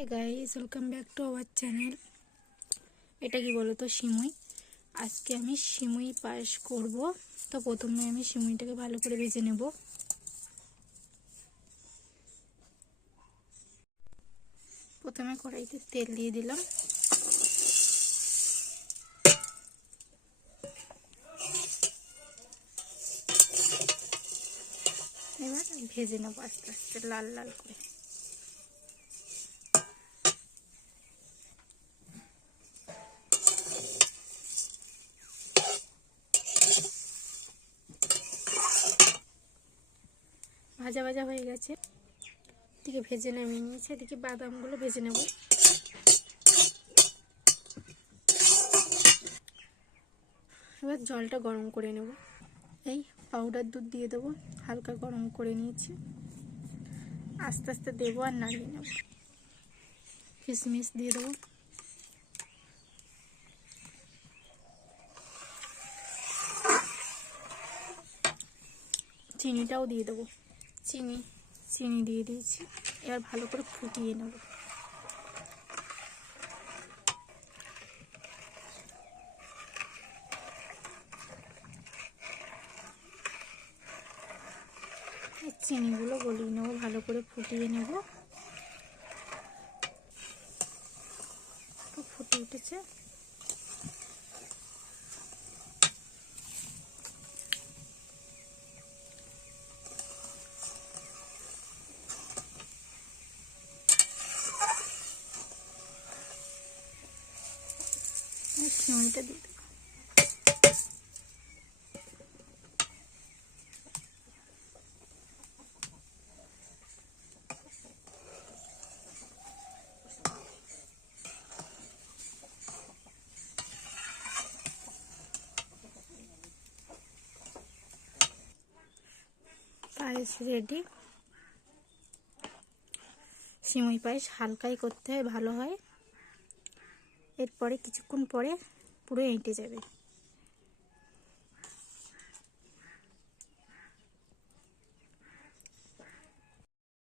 Hi guys welcome back to our channel এটা কি বলো তো সিমুই। আজকে আমি সিমুই পায়েস করব। তো প্রথমে আমি সিমুইটাকে ভালো করে ভেজে নেব। প্রথমে কড়াইতে তেল দিয়ে দিলাম। এবার ভেজে নেব আস্তে আস্তে, লাল লাল করে। ভাজা ভাজা হয়ে গেছে। এদিকে ভেজে নামিয়ে নিয়েছি, এদিকে বাদামগুলো ভেজে নেব। এবার জলটা গরম করে নেব। এই পাউডার দুধ দিয়ে দেবো, হালকা গরম করে নিয়েছি। আস্তে আস্তে দেবো আর নাড়িয়ে নেব। কিশমিশ দিয়ে দেবো। চিনিটাও দিয়ে দেবো। চিনি চিনি দিয়ে দিয়েছি। এবার ভালো করে ফুটিয়ে নেব। চিনিগুলো গলিয়ে নেব, ভালো করে ফুটিয়ে নেব। ফুটে উঠেছে। সিমটা দিয়ে দেবো। পায়েস রেডি সিমই পায়েস হালকাই করতে হয় ভালো হয়। এরপরে কিছুক্ষণ পরে পুরো এঁটে যাবে।